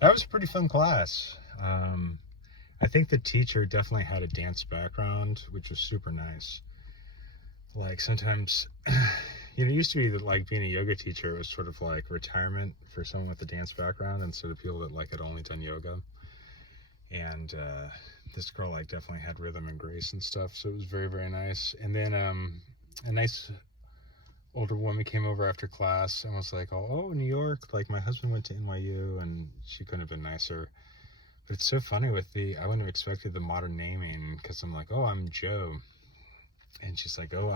That was a pretty fun class. I think the teacher definitely had a dance background, which was super nice. Like sometimes, it used to be that like being a yoga teacher was sort of like retirement for someone with a dance background instead of people that like had only done yoga. And this girl like definitely had rhythm and grace and stuff, so it was very, very nice. And then a nice older woman came over after class and was like, oh, New York, like my husband went to NYU, and she couldn't have been nicer. But it's so funny with I wouldn't have expected the modern naming, because I'm like, oh, I'm Joe. And she's like, oh,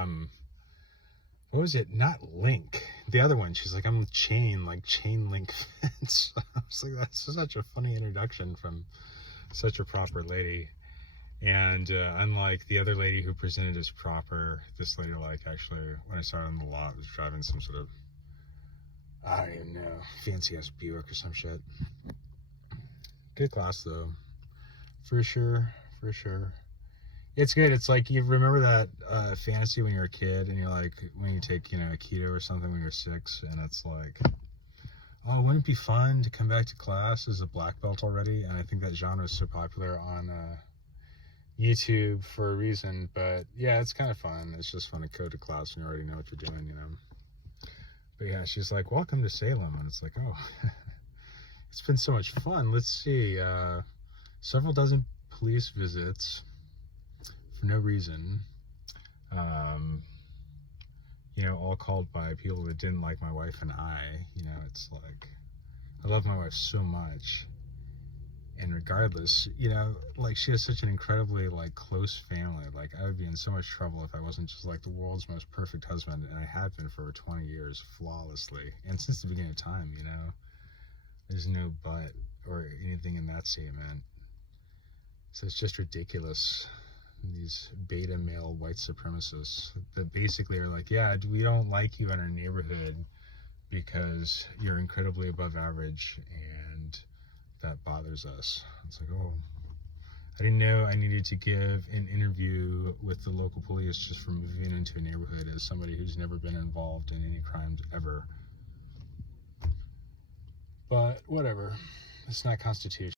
what was it? Not Link. The other one. She's like, I'm Chain, like chain link fence. I was like, that's such a funny introduction from such a proper lady. And unlike the other lady who presented as proper, this lady, like, actually, when I saw her on the lot, was driving some sort of, I don't even know, fancy-ass Buick or some shit. Good class, though. For sure, for sure. It's good. It's like, you remember that fantasy when you're a kid, and you're like, when you take, keto or something when you're 6, and it's like, oh, wouldn't it be fun to come back to class as a black belt already? And I think that genre is so popular on YouTube for a reason, but yeah, it's kind of fun. It's just fun to go to class and you already know what you're doing, But yeah, she's like, welcome to Salem. And it's like, oh, it's been so much fun. Let's see, several dozen police visits for no reason. All called by people that didn't like my wife and I. It's like, I love my wife so much. And regardless, like, she has such an incredibly, like, close family. Like, I would be in so much trouble if I wasn't just, like, the world's most perfect husband, and I have been for over 20 years, flawlessly. And since the beginning of time, there's no but or anything in that statement. So it's just ridiculous. These beta male white supremacists that basically are like, yeah, we don't like you in our neighborhood because you're incredibly above average, and that bothers us. It's like, oh, I didn't know I needed to give an interview with the local police just for moving into a neighborhood as somebody who's never been involved in any crimes ever. But whatever, it's not constitutional.